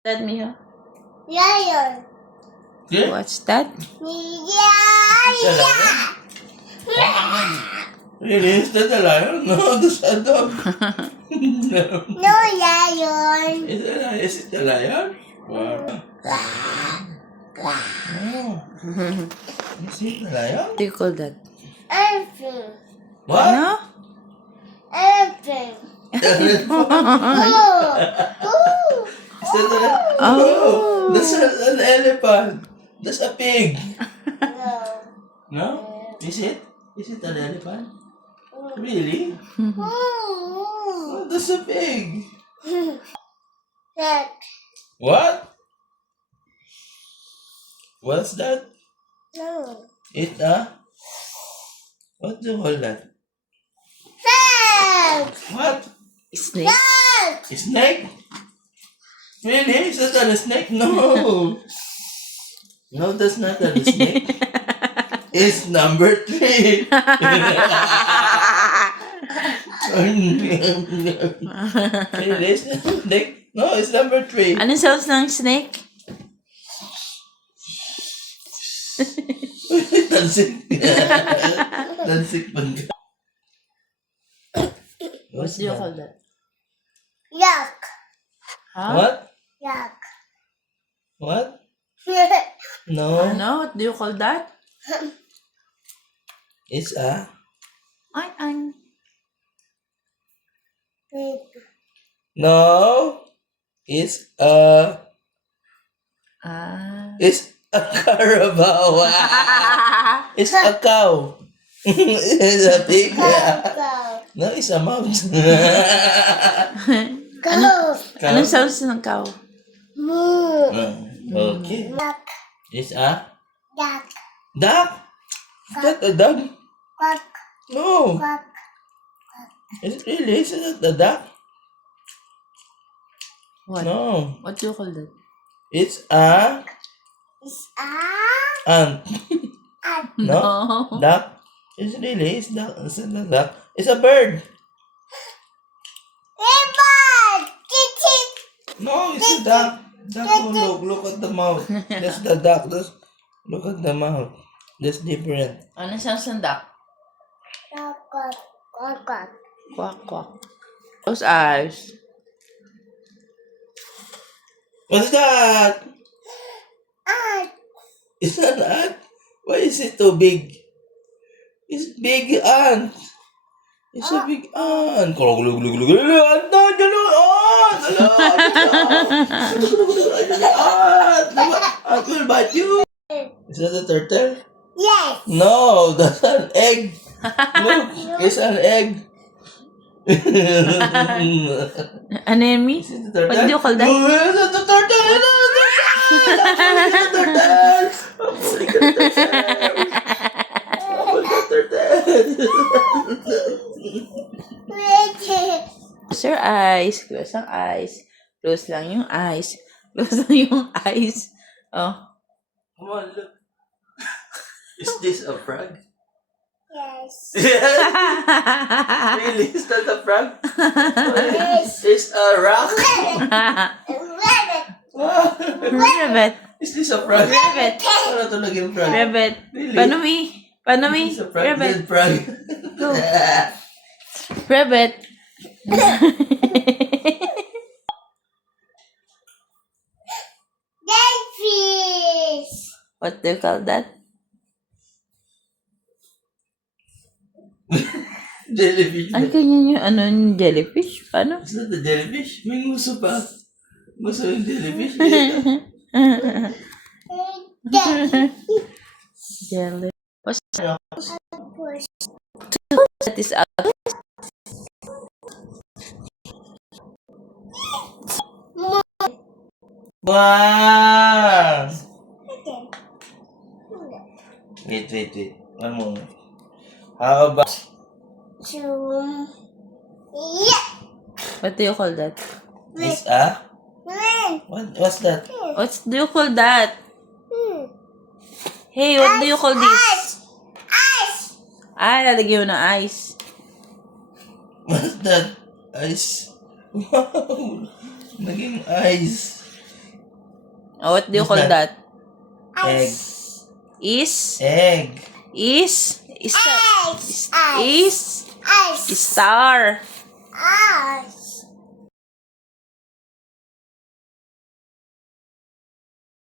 That, Miho? Lion. Okay? What's that? Lion. Really? Is that a lion? No, that's a dog. No. No lion. Is it a lion? Wow. Oh. Is it a lion? What do you call that? Elephant. What? No? Elephant. Oh. Oh. Is that a Oh. No, that's an elephant. That's a pig. No. No? Is it? Is it an elephant? Really? Oh. Oh, that's a pig. That. What? What's that? No. It what do you call that? That. What? Snake? That. A snake? Really? Is that a snake? No. No, that's not a snake. It's number 3. Really? Is that a snake? No, it's number 3. Ano sounds ng snake? Tansik. Tansik pang. What do you call that? Yuck. Huh? What? Yuck. What? No. Ano? What do you call that? It's a Ay. Pig. no. It's it's a carabao. It's a cow. It's a pig. Go. No, it's a mouse. Go. Anong sounds ng cow? Moo. Okay. Duck. It's a Duck. duck. Is that a dog? Quack. No. Quack. Is it really? Is it a duck? What? No. What do you call that? It's a It's a ant. ant. No. Duck. Is it really? It's duck. Is it a duck? It's a bird. Ribbon. Tick. No, it's a duck. Duck. Oh, look at the mouth. That's the duck. Look at the mouth. That's different. Ano sounds ng duck? Quack. Quack. Quack. Quack. Quack, quack. Those eyes. What's that? Ant. Is that an ant? Why is it so big? It's big ant. It's a big ant. Ant. Ant. Ant will bite you. Is that a turtle? Yes. No, that's an egg. Look, it's an egg. Ano yun, Mi? Is it a turtle? What do you call that? Oh, it's a turtle! It's a turtle! Close your eyes. Close ang eyes. Close lang yung eyes. Close lang yung eyes. Oh. Come on, look. Is this a frog? Yes. Really? Is that a frog? It's a rock? Rabbit. Rabbit. Is this a frog? Rabbit. Ano ito naging frog? Rabbit. Really? Paano, Mi? Paano, Mi? Is this a frog? Rabbit. Dead frog? Go. Rabbit. Jellyfish. What do you call that? Jellyfish. Ay, ganyan yung ano yung jellyfish? Paano? Is that a jellyfish? May nguso pa. Nguso yung jellyfish. Jelly. What's Push. that is out? Wow! Wait. One moment. How about... Zoom. Yeah. What do you call that? It's a... When? What's that? What do you call that? Hey, what do you call this? Ice. Ah, lalagyan mo ng ice. What's that? Ice. Wow! Naging ice. Oh, what do you What's call that? that? Egg. Is? Egg. Is? Ice. Is? Ice. Star. Ice.